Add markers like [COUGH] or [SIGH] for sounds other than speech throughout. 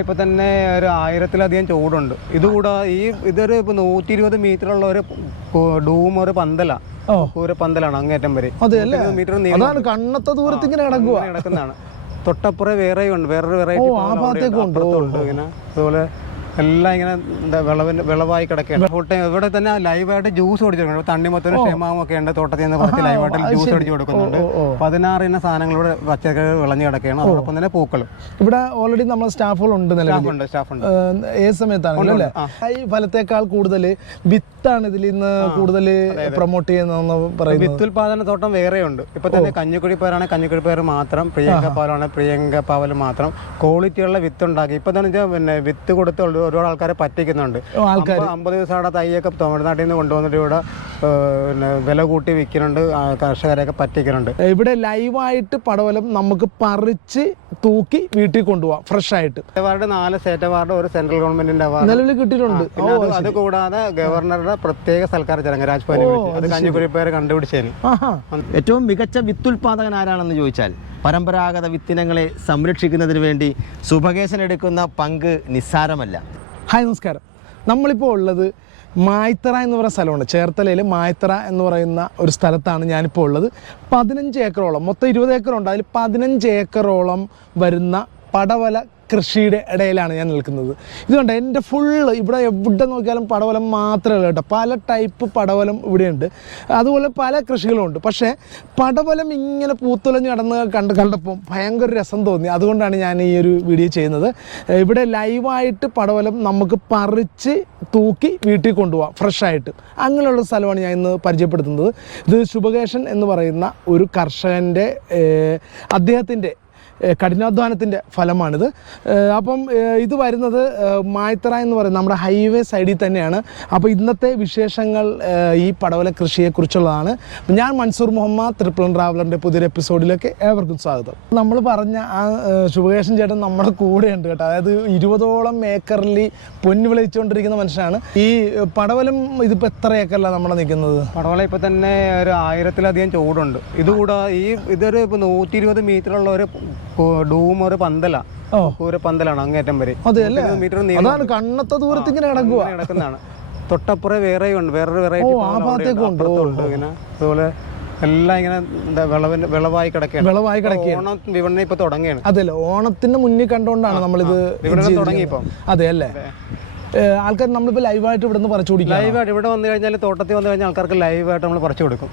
ഇപ്പൊ തന്നെ ഒരു ആയിരത്തിലധികം ചൂടുണ്ട്. ഇതുകൂടാ ഈ ഇതൊരു ഇപ്പൊ നൂറ്റി ഇരുപത് മീറ്റർ ഉള്ള ഒരു ഡൂം ഒരു പന്തല. ഒരു പന്തലാണ് അങ്ങേറ്റം വരെ. മീറ്റർ അതാണ് കണ്ണത്ത ദൂരത്ത് ഇങ്ങനെ കിടക്കുക കിടക്കുന്നതാണ് തൊട്ടപ്പുറം വേറെയും ഉണ്ട്. വേറൊരു വെറൈറ്റി അതുപോലെ എല്ലാം ഇങ്ങനെ എന്താ വിളവിന് വിളവായി കിടക്കുകയാണ്. ഫുൾ ടൈം ഇവിടെ തന്നെ ലൈവായിട്ട് ജ്യൂസ് കുടിച്ചു കൊടുക്കണം തണ്ണിമത്തനും ക്ഷേമാവും ഒക്കെ ഉണ്ട്. തോട്ടത്തിൽ നിന്ന് കുറച്ച് ലൈവായിട്ട് ജ്യൂസ് അടിച്ച് കൊടുക്കുന്നുണ്ട്. പതിനാറ് ഇന്ന സാധനങ്ങളോട് പച്ചക്കറി വിളഞ്ഞു കിടക്കുകയാണ്. അതോടൊപ്പം തന്നെ പൂക്കൾ ഇവിടെ ഓൾറെഡി നമ്മൾ സ്റ്റാഫുകൾ ഉണ്ട് സ്റ്റാഫുണ്ട് ഏത് സമയത്താണ് അല്ലേ? ഈ ഫലത്തേക്കാൾ കൂടുതൽ വിത്താണ് ഇതിൽ ഇന്ന് കൂടുതൽ പ്രൊമോട്ട് ചെയ്യുന്നതെന്ന് പറയുന്നത്. വിത്തുൽപാദന തോട്ടം വേറെയുണ്ട്. ഇപ്പൊ തന്നെ കഞ്ഞിക്കുഴി പേരാണ് കഞ്ഞിക്കുഴി പേര് മാത്രം. പ്രിയങ്ക പാലാണ്. പ്രിയങ്ക പാവൽ മാത്രം. ക്വാളിറ്റിയുള്ള വിത്ത് ഉണ്ടാക്കി. ഇപ്പൊ തന്നെ പിന്നെ വിത്ത് കൊടുത്ത് ഒരു- ഒരുപാട് ആൾക്കാരെ പറ്റിക്കുന്നുണ്ട്. അമ്പത് ദിവസമാണ് തൈയൊക്കെ തമിഴ്നാട്ടിൽ നിന്ന് കൊണ്ടുവന്നിട്ട് ഇവിടെ പിന്നെ വില കൂട്ടി വിൽക്കുന്നുണ്ട് കർഷകരെയൊക്കെ പറ്റിക്കുന്നുണ്ട്. ഇവിടെ ലൈവായിട്ട് പടവലം നമുക്ക് പറിച്ച് തൂക്കി വീട്ടിൽ കൊണ്ടുപോവാം ഫ്രഷ് ആയിട്ട്. അവാർഡ് നാല് സ്റ്റേറ്റ് അവാർഡ് ഒരു സെൻട്രൽ ഗവൺമെന്റിന്റെ അവാർഡ് നിലവിൽ കിട്ടിയിട്ടുണ്ട്. അത് കൂടാതെ ഗവർണറുടെ പ്രത്യേക സൽക്കാര ചടങ്ങ് രാജ്ഭവനിൽ അത് കഞ്ഞിക്കുഴി പേര് കണ്ടുപിടിച്ചതിന് ഏറ്റവും മികച്ച വിത്തുൽപാദകൻ ആരാണെന്ന് ചോദിച്ചാൽ പരമ്പരാഗത വിത്തിനങ്ങളെ സംരക്ഷിക്കുന്നതിന് വേണ്ടി സുഭകേശൻ എടുക്കുന്ന പങ്ക് നിസ്സാരമല്ല. ഹായ് നമസ്കാരം. നമ്മളിപ്പോൾ ഉള്ളത് മായ്ത്തറ എന്ന് പറയുന്ന സ്ഥലമുണ്ട്. ചേർത്തലയിൽ മായ്ത്തറ എന്ന് പറയുന്ന ഒരു സ്ഥലത്താണ് ഞാനിപ്പോൾ ഉള്ളത്. പതിനഞ്ച് ഏക്കറോളം മൊത്തം ഇരുപത് ഏക്കറുണ്ട്. അതിൽ പതിനഞ്ച് ഏക്കറോളം വരുന്ന പടവല കൃഷിയുടെ ഇടയിലാണ് ഞാൻ നിൽക്കുന്നത്. ഇതുകൊണ്ട് എന്റെ ഫുള്ള് ഇവിടെ എവിടെ നോക്കിയാലും പടവലം മാത്രമല്ല കേട്ടോ. പല ടൈപ്പ് പടവലം ഇവിടെയുണ്ട്. അതുപോലെ പല കൃഷികളുമുണ്ട് പക്ഷേ പടവലം ഇങ്ങനെ പൂത്തുലഞ്ഞ് കടന്ന് കണ്ട് കണ്ടപ്പോൾ ഭയങ്കര രസം തോന്നി. അതുകൊണ്ടാണ് ഞാൻ ഈ ഒരു വീഡിയോ ചെയ്യുന്നത്. ഇവിടെ ലൈവായിട്ട് പടവലം നമുക്ക് പറിച്ച് തൂക്കി വീട്ടിൽ കൊണ്ടുപോകാം ഫ്രഷായിട്ട് അങ്ങനെയുള്ള സ്ഥലമാണ് ഞാൻ ഇന്ന് പരിചയപ്പെടുത്തുന്നത്. ഇത് ശുഭകേശൻ എന്ന് പറയുന്ന ഒരു കർഷകന്റെ അദ്ദേഹത്തിന്റെ കഠിനാധ്വാനത്തിന്റെ ഫലമാണിത്. അപ്പം ഇത് വരുന്നത് മായത്തറ എന്ന് പറയുന്നത് നമ്മുടെ ഹൈവേ സൈഡിൽ തന്നെയാണ്. അപ്പോൾ ഇന്നത്തെ വിശേഷങ്ങൾ ഈ പടവല കൃഷിയെക്കുറിച്ചുള്ളതാണ്. ഞാൻ മൻസൂർ മുഹമ്മദ് ട്രിപ്പിൾ ട്രാവലറിന്റെ പുതിയൊരു എപ്പിസോഡിലേക്ക് ഏവർക്കും സ്വാഗതം. നമ്മൾ പറഞ്ഞ ആ ശുഭകേശൻ ചേട്ടൻ നമ്മുടെ കൂടെയുണ്ട് കേട്ടോ. അതായത് ഇരുപതോളം ഏക്കറിൽ പൊന്നു വിളയിച്ചുകൊണ്ടിരിക്കുന്ന മനുഷ്യനാണ്. ഈ പടവലം ഇതിപ്പോൾ എത്ര ഏക്കറിലാണ് നമ്മളെ നിൽക്കുന്നത്? പടവല ഇപ്പൊ തന്നെ ഒരു ആയിരത്തിലധികം ചൂടുണ്ട് ഇതുകൂടാ ഈ ഇതൊരു നൂറ്റി ഇരുപത് മീറ്ററുള്ള ഒരു ഡൂം ഒരു പന്തല. ഒരു പന്തലാണ് അങ്ങേറ്റം വരെ. അതെ മീറ്റർ അതാണ് കണ്ണത്ത ദൂരത്ത് ഇങ്ങനെ കിടക്കുക കിടക്കുന്നതാണ് തൊട്ടപ്പുറം വേറെയും ഉണ്ട്. വേറൊരു വെറൈറ്റി ഇങ്ങനെ. അതുപോലെ എല്ലാം ഇങ്ങനെ എന്താ വിളവിന് വിളവായി കിടക്കുകയാണ്. വിളവായി കിടക്കുക ഓണം വിപണി ഇപ്പൊ തുടങ്ങിയാണ് അതല്ലേ ഓണത്തിന്റെ മുന്നിൽ കണ്ടുകൊണ്ടാണ് നമ്മളിത് വിപണനം തുടങ്ങി ഇപ്പം അതെ അല്ലേ? ആൾക്കാർ നമ്മളിപ്പോ ലൈവായിട്ട് ഇവിടെ നിന്ന് പറിച്ചു കൊടുക്കും ലൈവായിട്ട് ഇവിടെ വന്നു കഴിഞ്ഞാൽ തോട്ടത്തിൽ വന്നു കഴിഞ്ഞാൽ ആൾക്കാർക്ക് ലൈവായിട്ട് നമ്മൾ പറിച്ചു കൊടുക്കും.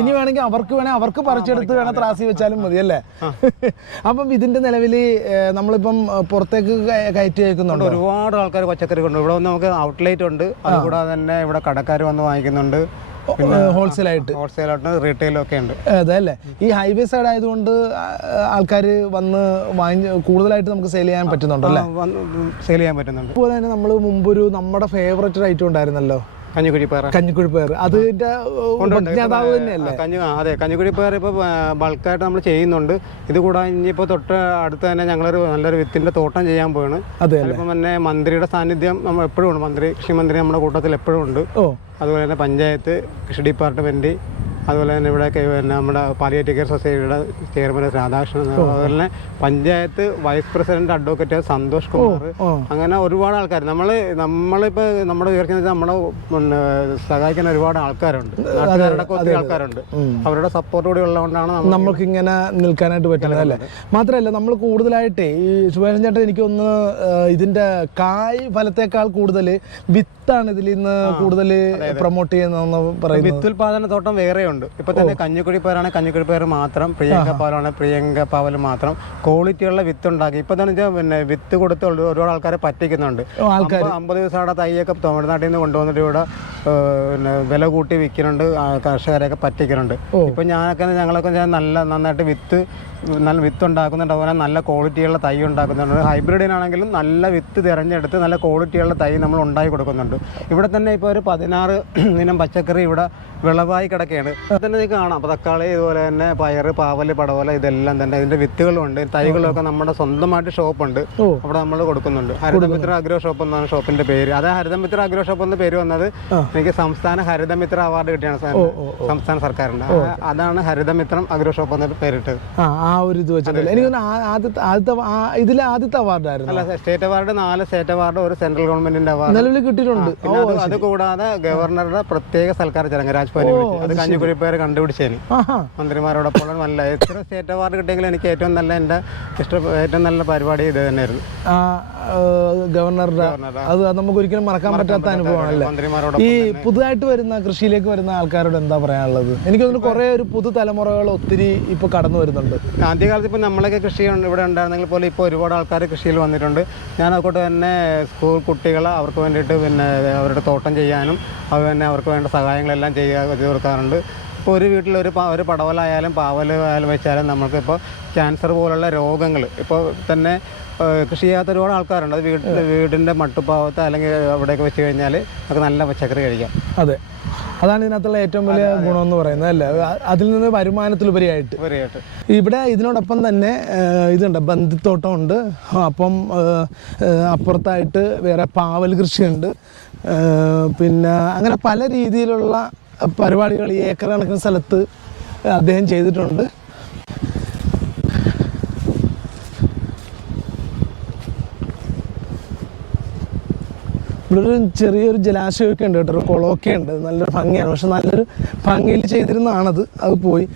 ഇനി വേണമെങ്കിൽ അവർക്ക് വേണേ അവർക്ക് പറിച്ചെടുത്ത് വേണേ ത്രാസി വെച്ചാലും മതി അല്ലേ? [LAUGHS] അപ്പം ഇതിന്റെ നിലവിൽ നമ്മളിപ്പം പുറത്തേക്ക് കയറ്റി അയക്കുന്നുണ്ട്? ഒരുപാട് ആൾക്കാർ പച്ചക്കറി കൊണ്ട് ഇവിടെ വന്ന് നമുക്ക് ഔട്ട്ലെറ്റ് ഉണ്ട്. അതുകൂടാതെ തന്നെ ഇവിടെ കടക്കാർ വന്ന് വാങ്ങിക്കുന്നുണ്ട്. ഹോൾസെയിൽ ആയിട്ട് ഹോൾസെയിലായിട്ട് റീറ്റെയിലും ഒക്കെ ഉണ്ട്. അതെ അല്ലേ ഈ ഹൈവേ സൈഡ് ആയതുകൊണ്ട് ആൾക്കാർ വന്ന് വാങ്ങി കൂടുതലായിട്ട് നമുക്ക് സെയിൽ ചെയ്യാൻ പറ്റുന്നുണ്ടോ അല്ലേ സെയിൽ ചെയ്യാൻ പറ്റുന്നുണ്ട്. അതുപോലെ തന്നെ നമ്മൾ മുമ്പൊരു നമ്മുടെ ഫേവറേറ്റ് ഐറ്റം ഉണ്ടായിരുന്നല്ലോ? കഞ്ഞിക്കുഴി പേർ കഞ്ഞിക്കുഴി പേർ അതിന്റെ ഉപജ്ഞാതാവ് തന്നെയല്ലേ? കഞ്ഞു അതെ കഞ്ഞിക്കുഴിപ്പയർ ഇപ്പോൾ ബൾക്കായിട്ട് നമ്മൾ ചെയ്യുന്നുണ്ട്. ഇത് കൂടാതെ ഇനിയിപ്പോൾ തൊട്ട് അടുത്ത് തന്നെ ഞങ്ങളൊരു നല്ലൊരു വിത്തിന്റെ തോട്ടം ചെയ്യാൻ പോവാണ്. അതിപ്പം തന്നെ മന്ത്രിയുടെ സാന്നിധ്യം നമ്മൾ എപ്പോഴും ഉണ്ട്. മന്ത്രി കൃഷി മന്ത്രി നമ്മുടെ കൂട്ടത്തിൽ എപ്പോഴും ഉണ്ട്. അതുപോലെ തന്നെ പഞ്ചായത്ത് കൃഷി ഡിപ്പാർട്ട്മെന്റ് അതുപോലെ തന്നെ ഇവിടെ പിന്നെ നമ്മുടെ പാലിയേറ്റീവ് കെയർ സൊസൈറ്റിയുടെ ചെയർമാൻ രാധാകൃഷ്ണൻ അതുപോലെ തന്നെ panchayat vice president advocate Santhosh Kumar. അങ്ങനെ ഒരുപാട് ആൾക്കാർ നമ്മൾ നമ്മളിപ്പോൾ നമ്മുടെ ഉയർച്ച നമ്മളെ സഹായിക്കുന്ന ഒരുപാട് ആൾക്കാരുണ്ട്. നാട്ടുകാരുടെ ഒത്തിരി ആൾക്കാരുണ്ട്. അവരുടെ സപ്പോർട്ട് കൂടി ഉള്ളതുകൊണ്ടാണ് നമുക്ക് ഇങ്ങനെ നിൽക്കാനായിട്ട് പറ്റുന്നത് അല്ലേ? മാത്രമല്ല നമ്മൾ കൂടുതലായിട്ട് ഈ സുഭാഷൻ ചേട്ടൻ എനിക്കൊന്ന് ഇതിന്റെ കായ് ഫലത്തേക്കാൾ കൂടുതൽ വിത്താണ് ഇതിൽ നിന്ന് കൂടുതൽ പ്രൊമോട്ട് ചെയ്യുന്നതെന്ന് പറയുന്നത്. വിത്തുൽപാദന തോട്ടം വേറെയുണ്ട്. ഇപ്പൊ തന്നെ കഞ്ഞിക്കുടി പേരാണ് കഞ്ഞിക്കുടി പേര് മാത്രം പ്രിയങ്ക പാലാണ് പ്രിയങ്ക പാവൽ മാത്രം. ക്വാളിറ്റിയുള്ള വിത്ത് ഉണ്ടാക്കി. ഇപ്പൊ തന്നെ പിന്നെ വിത്ത് കൊടുത്ത് ഒരു- ഒരുപാട് ആൾക്കാരെ പറ്റിക്കുന്നുണ്ട്. അമ്പത് ദിവസം അവിടെ തൈയൊക്കെ തമിഴ്നാട്ടിൽ നിന്ന് കൊണ്ടുവന്നിട്ട് ഇവിടെ പിന്നെ വില കൂട്ടി വിൽക്കുന്നുണ്ട് കർഷകരെയൊക്കെ പറ്റിക്കുന്നുണ്ട്. ഇപ്പൊ ഞാനൊക്കെ ഞങ്ങളൊക്കെ ഞാൻ നല്ല നന്നായിട്ട് വിത്ത് നല്ല വിത്ത് ഉണ്ടാക്കുന്നുണ്ട്. അതുപോലെ നല്ല ക്വാളിറ്റിയുള്ള തൈ ഉണ്ടാക്കുന്നുണ്ട്. ഹൈബ്രിഡിനാണെങ്കിലും നല്ല വിത്ത് തിരഞ്ഞെടുത്ത് നല്ല ക്വാളിറ്റിയുള്ള തൈ നമ്മൾ ഉണ്ടാക്കി കൊടുക്കുന്നുണ്ട്. ഇവിടെ തന്നെ ഇപ്പോൾ ഒരു പതിനാറ് [CLEARS THROAT] ഇനം പച്ചക്കറി ഇവിടെ വിളവായി കിടക്കുകയാണ്. അത് തന്നെ നിങ്ങൾക്ക് കാണാം. അപ്പോൾ തക്കാളി ഇതുപോലെ തന്നെ പയർ പാവൽ പടവല ഇതെല്ലാം തന്നെ ഇതിന്റെ വിത്തുകളുണ്ട്. തൈകളൊക്കെ നമ്മുടെ സ്വന്തമായിട്ട് ഷോപ്പുണ്ട്. അവിടെ നമ്മൾ കൊടുക്കുന്നുണ്ട്. ഹരിതമിത്ര അഗ്രോ ഷോപ്പ് എന്നാണ് ഷോപ്പിന്റെ പേര്. അത് ഹരിതമിത്ര അഗ്രോ ഷോപ്പ് എന്ന പേര് വന്നത് എനിക്ക് സംസ്ഥാന ഹരിതമിത്ര അവാർഡ് കിട്ടിയാണ് സംസ്ഥാന സർക്കാരിന്റെ. അതാണ് ഹരിതമിത്രം അഗ്രോ ഷോപ്പ് എന്ന പേരിട്ടത്. ആ ആ ഒരു ഇത് വെച്ചിട്ടില്ല എനിക്ക് തോന്നുന്നു ആദ്യത്തെ ആദ്യത്തെ ഇതിലെ ആദ്യത്തെ അവാർഡായിരുന്നു. അല്ല സ്റ്റേറ്റ് അവാർഡ് നാല് സ്റ്റേറ്റ് അവാർഡ് ഒരു സെൻട്രൽ ഗവൺമെന്റിന്റെ അവാർഡ്. നിലവിൽ കിട്ടിയിട്ടുണ്ട്. അത് കൂടാതെ ഗവർണറുടെ പ്രത്യേക സൽക്കാര ചടങ്ങ് രാജ്ഭവനിൽ അത് പേര് കണ്ടുപിടിച്ചതിന് മന്ത്രിമാരോടൊപ്പം നല്ല എത്ര സ്റ്റേറ്റ് അവാർഡ് കിട്ടിയെങ്കിലും എനിക്ക് ഏറ്റവും നല്ല എന്റെ ഇഷ്ട ഏറ്റവും നല്ല പരിപാടി ഇത് തന്നെയായിരുന്നു. ഗവർണറുടെ. അത് നമുക്ക് ഒരിക്കലും മറക്കാൻ പറ്റാത്ത അനുഭവമാണല്ലേ ഈ പുതുതായിട്ട് വരുന്ന കൃഷിയിലേക്ക് വരുന്ന ആൾക്കാരോട് എന്താ പറയാനുള്ളത്? എനിക്ക് തോന്നുന്നു കുറേ ഒരു പുതുതലമുറകൾ ഒത്തിരി ഇപ്പൊ കടന്നു വരുന്നുണ്ട്. ആദ്യകാലത്ത് ഇപ്പോൾ നമ്മളൊക്കെ കൃഷി ഇവിടെ ഉണ്ടായിരുന്നെങ്കിൽ പോലും ഇപ്പോൾ ഒരുപാട് ആൾക്കാർ കൃഷിയിൽ വന്നിട്ടുണ്ട്. ഞാൻ അതുകൊണ്ട് തന്നെ സ്കൂൾ കുട്ടികൾ അവർക്ക് വേണ്ടിയിട്ട് പിന്നെ അവരുടെ തോട്ടം ചെയ്യാനും അത് തന്നെ അവർക്ക് വേണ്ട സഹായങ്ങളെല്ലാം ചെയ്യുക ചെയ്ത് കൊടുക്കാറുണ്ട്. ഇപ്പോൾ ഒരു വീട്ടിൽ ഒരു പ- ഒരു പടവലായാലും പാവലായാലും വെച്ചാലും നമുക്കിപ്പോൾ ക്യാൻസർ പോലുള്ള രോഗങ്ങൾ ഇപ്പോൾ തന്നെ കൃഷി ചെയ്യാത്ത ഒരുപാട് ആൾക്കാരുണ്ട്. അത് വീട്ടിൽ വീടിന്റെ മട്ടുപ്പാവത്ത് അല്ലെങ്കിൽ അവിടെയൊക്കെ വെച്ച് കഴിഞ്ഞാൽ നമുക്ക് നല്ല പച്ചക്കറി കഴിക്കാം. അതെ. അതാണ് ഇതിനകത്തുള്ള ഏറ്റവും വലിയ ഗുണം എന്ന് പറയുന്നത് അല്ലേ? അതിൽ നിന്ന് വരുമാനത്തിലുപരിയായിട്ട്. ഉപരിയായിട്ട്. ഇവിടെ ഇതിനോടൊപ്പം തന്നെ ഇതുണ്ട് ബന്ധിത്തോട്ടം ഉണ്ട് അപ്പം അപ്പുറത്തായിട്ട് വേറെ പാവൽ കൃഷിയുണ്ട്. പിന്നെ അങ്ങനെ പല രീതിയിലുള്ള പരിപാടികൾ ഈ ഏക്കർ കണക്കിന് സ്ഥലത്ത് അദ്ദേഹം ചെയ്തിട്ടുണ്ട്. ഇവിടെ ഒരു ചെറിയൊരു ജലാശയമൊക്കെ ഉണ്ട് കേട്ടോ. ഒരു കുളമൊക്കെ ഉണ്ട്. നല്ലൊരു ഭംഗിയാണ്. പക്ഷെ നല്ലൊരു ഭംഗിയിൽ ചെയ്തിരുന്നതാണത്. അത് പോയി.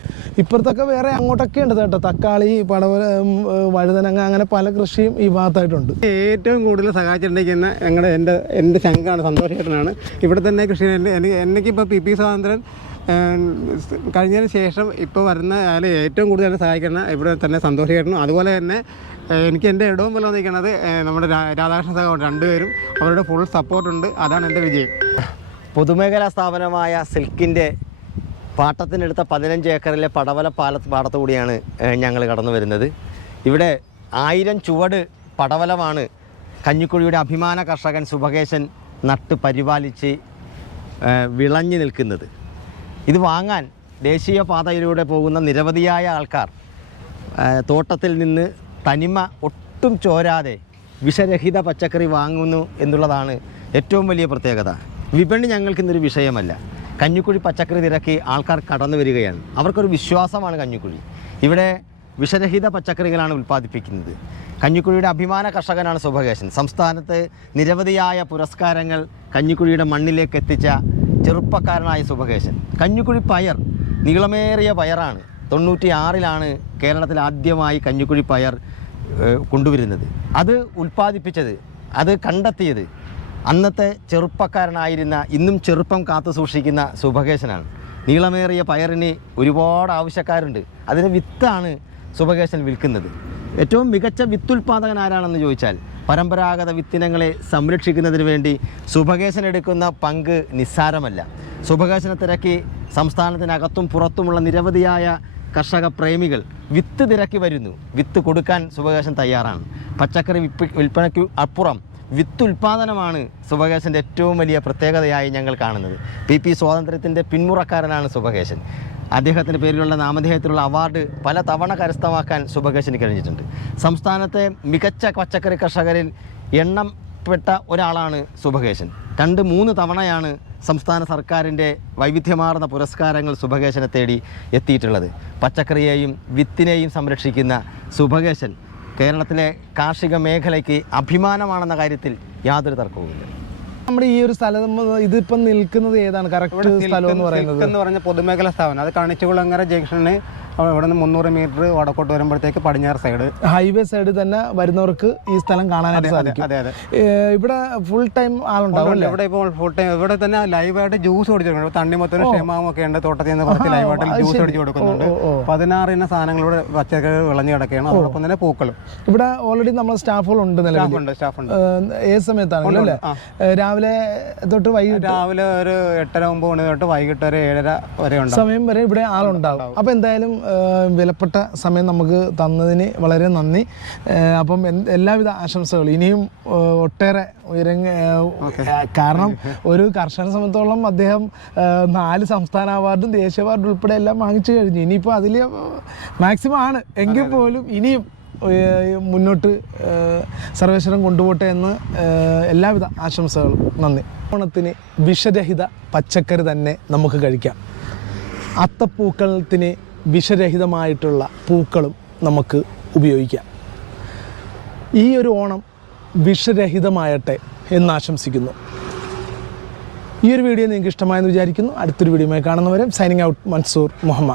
ഇപ്പുറത്തൊക്കെ വേറെ അങ്ങോട്ടൊക്കെ ഉണ്ട് കേട്ടോ. തക്കാളി പടവ വഴുതനങ്ങ അങ്ങനെ പല കൃഷിയും ഈ ഭാഗത്തായിട്ടുണ്ട്. ഏറ്റവും കൂടുതൽ സഹായിച്ചിട്ടുണ്ടെങ്കിൽ ഞങ്ങളുടെ എന്റെ എന്റെ ശങ്കാണ് സന്തോഷേട്ടനാണ്. ഇവിടെ തന്നെ കൃഷി എനിക്ക് എനിക്കിപ്പോൾ പി പി സ്വാതന്ത്ര്യൻ കഴിഞ്ഞതിന് ശേഷം ഇപ്പോൾ വരുന്ന അതിൽ ഏറ്റവും കൂടുതൽ എന്നെ സഹായിക്കുന്ന ഇവിടെ തന്നെ സന്തോഷേട്ടനും അതുപോലെ തന്നെ എനിക്ക് എന്റെ ഇടവും പോലെ നിൽക്കുന്നത് നമ്മുടെ രാധാകൃഷ്ണ സഹോദരൻ രണ്ടുപേരും. അവരുടെ ഫുൾ സപ്പോർട്ടുണ്ട് അതാണ് എന്റെ വിജയം. പൊതുമേഖലാ സ്ഥാപനമായ സിൽക്കിന്റെ പാട്ടത്തിനെടുത്ത പതിനഞ്ച് ഏക്കറിലെ പടവല പാലത്ത് പാടത്തു കൂടിയാണ് ഞങ്ങൾ കടന്നു വരുന്നത്. ഇവിടെ ആയിരം ചുവട് പടവലമാണ് കഞ്ഞിക്കുഴിയുടെ അഭിമാന കർഷകൻ സുഭകേശൻ നട്ട് പരിപാലിച്ച് വിളഞ്ഞു നിൽക്കുന്നത്. ഇത് വാങ്ങാൻ ദേശീയപാതയിലൂടെ പോകുന്ന നിരവധിയായ ആൾക്കാർ തോട്ടത്തിൽ നിന്ന് തനിമ ഒട്ടും ചോരാതെ വിഷരഹിത പച്ചക്കറി വാങ്ങുന്നു എന്നുള്ളതാണ് ഏറ്റവും വലിയ പ്രത്യേകത. വിപണി ഞങ്ങൾക്ക് ഇന്നൊരു വിഷയമല്ല. കഞ്ഞിക്കുഴി പച്ചക്കറി നിരക്കി ആൾക്കാർ കടന്നു വരികയാണ്. അവർക്കൊരു വിശ്വാസമാണ് കഞ്ഞിക്കുഴി. ഇവിടെ വിഷരഹിത പച്ചക്കറികളാണ് ഉൽപ്പാദിപ്പിക്കുന്നത്. കഞ്ഞിക്കുഴിയുടെ അഭിമാന കർഷകനാണ് സുഭകേശൻ സംസ്ഥാനത്ത് നിരവധിയായ പുരസ്കാരങ്ങൾ കഞ്ഞിക്കുഴിയുടെ മണ്ണിലേക്ക് എത്തിച്ച ചെറുപ്പക്കാരനായ സുഭകേശൻ. കഞ്ഞിക്കുഴി പയർ നീളമേറിയ പയറാണ്. തൊണ്ണൂറ്റി ആറിലാണ് കേരളത്തിൽ ആദ്യമായി കഞ്ഞിക്കുഴി പയർ കൊണ്ടുവരുന്നത്. അത് ഉൽപ്പാദിപ്പിച്ചത് അത് കണ്ടെത്തിയത് അന്നത്തെ ചെറുപ്പക്കാരനായിരുന്ന ഇന്നും ചെറുപ്പം കാത്തു സൂക്ഷിക്കുന്ന സുഭകേശനാണ്. നീളമേറിയ പയറിന് ഒരുപാട് ആവശ്യക്കാരുണ്ട്. അതിന് വിത്താണ് സുഭകേശൻ വിൽക്കുന്നത്. ഏറ്റവും മികച്ച വിത്തുൽപാദകൻ ആരാണെന്ന് ചോദിച്ചാൽ പരമ്പരാഗത വിത്തിനങ്ങളെ സംരക്ഷിക്കുന്നതിന് വേണ്ടി സുഭകേശൻ എടുക്കുന്ന പങ്ക് നിസ്സാരമല്ല. സുഭകേശനെ തിരക്കി സംസ്ഥാനത്തിനകത്തും പുറത്തുമുള്ള നിരവധിയായ കർഷക പ്രേമികൾ വിത്ത് തിരക്കി വരുന്നു. വിത്ത് കൊടുക്കാൻ സുഭകേശൻ തയ്യാറാണ്. പച്ചക്കറി വിപ്പ് വിൽപ്പനയ്ക്ക് അപ്പുറം വിത്ത് ഉൽപാദനമാണ് സുഭകേശന്റെ ഏറ്റവും വലിയ പ്രത്യേകതയായി ഞങ്ങൾ കാണുന്നത്. പി പി സ്വാതന്ത്ര്യത്തിന്റെ പിന്മുറക്കാരനാണ് സുഭകേശൻ. അദ്ദേഹത്തിന്റെ പേരിലുള്ള നാമധേയത്തിലുള്ള അവാർഡ് പല തവണ കരസ്ഥമാക്കാൻ സുഭകേശന് കഴിഞ്ഞിട്ടുണ്ട്. സംസ്ഥാനത്തെ മികച്ച പച്ചക്കറി കർഷകരിൽ എണ്ണപ്പെട്ട ഒരാളാണ് സുഭകേശൻ രണ്ട് മൂന്ന് തവണയാണ് സംസ്ഥാന സർക്കാരിന്റെ വൈവിധ്യമാർന്ന പുരസ്കാരങ്ങൾ സുഭകേശനെ തേടി എത്തിയിട്ടുള്ളത്. പച്ചക്കറിയെയും വിത്തിനെയും സംരക്ഷിക്കുന്ന സുഭകേശൻ കേരളത്തിലെ കാർഷിക മേഖലയ്ക്ക് അഭിമാനമാണെന്ന കാര്യത്തിൽ യാതൊരു തർക്കവുമില്ല. നമ്മുടെ ഈ ഒരു സ്ഥലം ഇതിപ്പം നിൽക്കുന്നത് ഏതാണ്? കറക്റ്റ് സ്ഥലം എന്ന് പറയുന്നത്. പൊതുമേഖല സ്ഥാപനം. അത് കണിച്ചുകുളങ്ങര ജംഗ്ഷന് ഇവിടെ നിന്ന് മുന്നൂറ് മീറ്റർ വടക്കോട്ട് വരുമ്പോഴത്തേക്ക് പടിഞ്ഞാറ് സൈഡ് ഹൈവേ സൈഡ് തന്നെ വരുന്നവർക്ക് ഈ സ്ഥലം കാണാനായിട്ട് സാധിക്കും. അതെ അതെ. ഇവിടെ ഫുൾ ടൈം ആളുണ്ടാവും. ഇവിടെ ഇപ്പോൾ ഫുൾ ടൈം ഇവിടെ തന്നെ ലൈവായിട്ട് ജ്യൂസ് കുടിച്ചിട്ടുണ്ട് തണ്ണിമത്തനും ക്ഷേമാവും ഒക്കെ ഉണ്ട്. തോട്ടത്തിൽ നിന്ന് പറഞ്ഞ് ലൈവായിട്ട് ജ്യൂസ് ഓടിച്ചു അടിച്ച് കൊടുക്കുന്നുണ്ട്. ഓ, ഓ, ഓ. പതിനാറ് ഇന സാധനങ്ങൾ ഇവിടെ പച്ചക്കറി വിളഞ്ഞു കിടക്കുകയാണ്. അതോടൊപ്പം തന്നെ പൂക്കളും. ഇവിടെ ഓൾറെഡി നമ്മൾ സ്റ്റാഫുകളുണ്ട് സ്റ്റാഫുണ്ട് ഏത് സമയത്താണ് അല്ലേ? രാവിലെ തൊട്ട് വൈകിട്ട് രാവിലെ ഒരു എട്ടര ഒമ്പത് മണി തൊട്ട് വൈകിട്ട് ഒരു ഏഴര വരെ ഉണ്ട് സമയം വരെ ഇവിടെ ആളുണ്ടാവും. അപ്പോൾ എന്തായാലും വിലപ്പെട്ട സമയം നമുക്ക് തന്നതിന് വളരെ നന്ദി. അപ്പം എൻ എല്ലാവിധ ആശംസകളും. ഇനിയും ഒട്ടേറെ ഉയരങ്ങ കാരണം ഒരു കർഷകനെ സംബന്ധിച്ചോളം അദ്ദേഹം നാല് സംസ്ഥാന അവാർഡും ദേശീയ അവാർഡും ഉൾപ്പെടെ എല്ലാം വാങ്ങിച്ചു കഴിഞ്ഞു. ഇനിയിപ്പോൾ അതിൽ മാക്സിമം ആണ്. എങ്കിൽ പോലും ഇനിയും മുന്നോട്ട് സർവേശ്വരം കൊണ്ടുപോട്ടെ എന്ന് എല്ലാവിധ ആശംസകളും. നന്ദി. ഓണത്തിന് വിഷരഹിത പച്ചക്കറി തന്നെ നമുക്ക് കഴിക്കാം. അത്തപ്പൂക്കളത്തിന് വിഷരഹിതമായിട്ടുള്ള പൂക്കളും നമുക്ക് ഉപയോഗിക്കാം. ഈ ഒരു ഓണം വിഷരഹിതമായട്ടെ എന്നാശംസിക്കുന്നു ഈ ഒരു വീഡിയോ നിങ്ങൾക്ക് ഇഷ്ടമായെന്ന് വിചാരിക്കുന്നു. അടുത്തൊരു വീഡിയോയുമായി കാണുന്നവരെ സൈനിങ് ഔട്ട് മൻസൂർ മുഹമ്മദ്